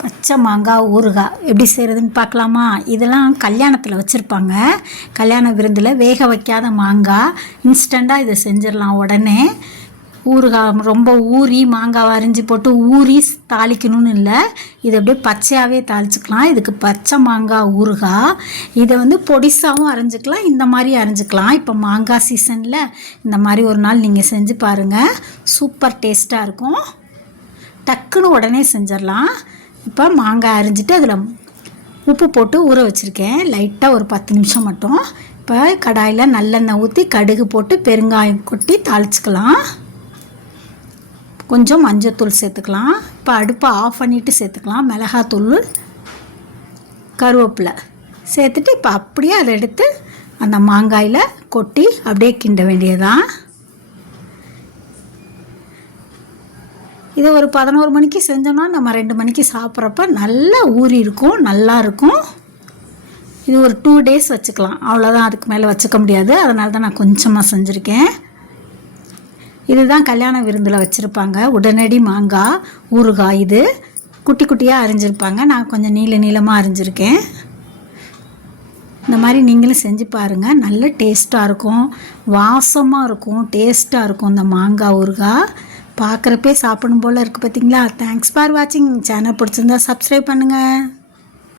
பச்சை மாங்காய் ஊறுகாய் எப்படி செய்கிறதுன்னு பார்க்கலாமா? இதெல்லாம் கல்யாணத்தில் வச்சுருப்பாங்க. கல்யாண விருந்தில் வேக வைக்காத மாங்காய் இன்ஸ்டண்ட்டாக இதை செஞ்சிடலாம் உடனே. ஊறுகாய் ரொம்ப ஊறி மாங்காய் அரிஞ்சு போட்டு ஊறி தாளிக்கணும்னு இல்லை, இதை அப்படியே பச்சையாகவே தாளிச்சிக்கலாம். இதுக்கு பச்சை மாங்காய் ஊறுகாய். இதை பொடிசாகவும் அரைஞ்சிக்கலாம், இந்த மாதிரி அரைஞ்சிக்கலாம். இப்போ மாங்காய் சீசனில் இந்த மாதிரி ஒரு நாள் நீங்கள் செஞ்சு பாருங்கள், சூப்பர் டேஸ்ட்டாக இருக்கும். டக்குன்னு உடனே செஞ்சிடலாம். இப்போ மாங்காய் அரிஞ்சிட்டு அதில் உப்பு போட்டு ஊற வச்சுருக்கேன், லைட்டாக ஒரு 10 நிமிஷம் மட்டும். இப்போ கடாயில் நல்லெண்ணெய் ஊற்றி கடுகு போட்டு பெருங்காயம் கொட்டி தாளிச்சிக்கலாம். கொஞ்சம் மஞ்சத்தூள் சேர்த்துக்கலாம். இப்போ அடுப்பை ஆஃப் பண்ணிவிட்டு சேர்த்துக்கலாம். மிளகாத்தூள், கருவேப்பிலை சேர்த்துட்டு இப்போ அப்படியே அதை எடுத்து அந்த மாங்காயில் கொட்டி அப்படியே கிண்ட வேண்டியதான். இது ஒரு 11 மணிக்கு செஞ்சோம்னா நம்ம 2 மணிக்கு சாப்பிட்றப்ப நல்லா ஊறி இருக்கும், நல்லா இருக்கும். இது ஒரு 2 டேஸ் வச்சுக்கலாம், அவ்வளோதான். அதுக்கு மேலே வச்சுக்க முடியாது, அதனால தான் நான் கொஞ்சமாக செஞ்சுருக்கேன். இதுதான் கல்யாண விருந்தில் வச்சுருப்பாங்க உடனடி மாங்காய் ஊறுகாய். இது குட்டி குட்டியாக அரிஞ்சிருப்பாங்க, நான் கொஞ்சம் நீளமாக அரிஞ்சிருக்கேன். இந்த மாதிரி நீங்களும் செஞ்சு பாருங்கள், நல்ல டேஸ்ட்டாக இருக்கும், வாசமாக இருக்கும், டேஸ்ட்டாக இருக்கும். இந்த மாங்காய் ஊறுகாய் பார்க்குறப்பே சாப்பிடணும் போல் இருக்குது பார்த்தீங்களா? தேங்க்ஸ் ஃபார் வாட்சிங். சேனல் பிடிச்சிருந்தா சப்ஸ்கிரைப் பண்ணுங்கள்.